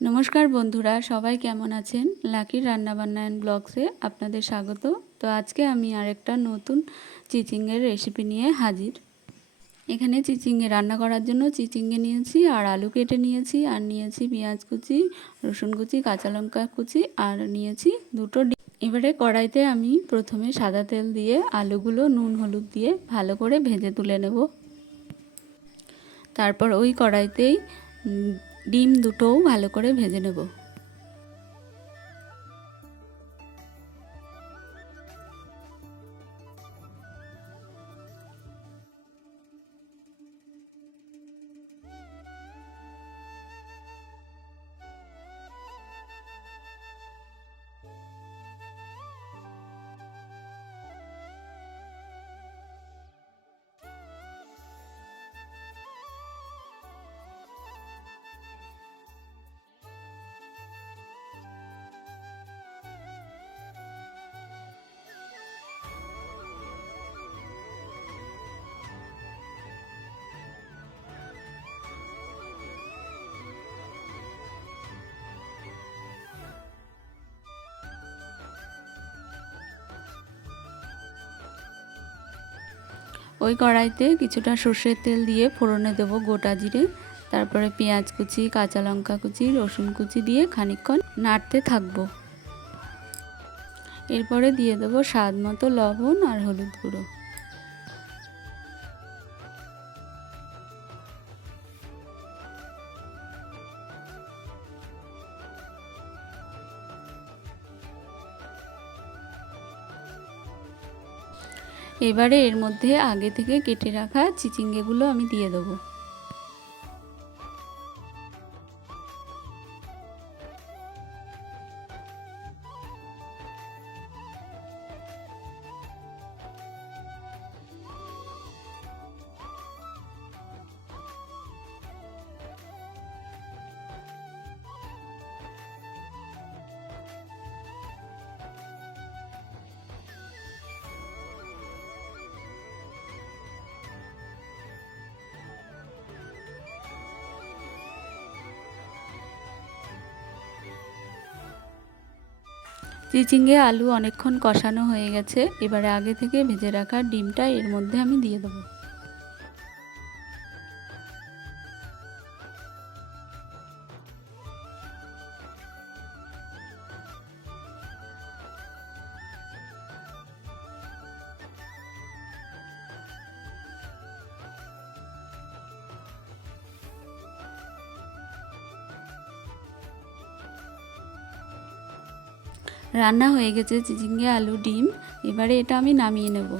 নমস্কার বন্ধুরা, সবাই কেমন আছেন? লাকির রান্নাবান্না অ্যান্ড ব্লগসে আপনাদের স্বাগত। তো আজকে আমি আরেকটা নতুন চিচিংয়ের রেসিপি নিয়ে হাজির। এখানে চিচিংয়ে রান্না করার জন্য চিচিংয়ে নিয়েছি, আর আলু কেটে নিয়েছি, আর নিয়েছি পেঁয়াজ কুচি, রসুন কুচি, কাঁচা লঙ্কা কুচি, আর নিয়েছি দুটো এবারে কড়াইতে আমি প্রথমে সাদা তেল দিয়ে আলুগুলো নুন হলুদ দিয়ে ভালো করে ভেজে তুলে নেব। তারপর ওই কড়াইতেই ডিম দুটোও ভালো করে ভেজে নেব। ওই কড়াইতে কিছুটা সর্ষের তেল দিয়ে ফোড়নে দেবো গোটা জিরে, তারপরে পেঁয়াজ কুচি, কাঁচা লঙ্কা কুচি, রসুন কুচি দিয়ে খানিকক্ষণ নাড়তে থাকব। এরপরে দিয়ে দেবো স্বাদ মতো লবণ আর হলুদ গুঁড়ো। এবারে এর মধ্যে আগে থেকে কেটে রাখা চিচিঙ্গেগুলো আমি দিয়ে দেবো। চিচিঙ্গে আলু অনেকক্ষণ কষানো হয়ে গেছে। এবারে আগে থেকে ভেজে রাখা ডিমটা এর মধ্যে আমি দিয়ে দেবো। রান্না হয়ে গেছে চিচিঙ্গে আলু ডিম। এবারে এটা আমি নামিয়ে নেব।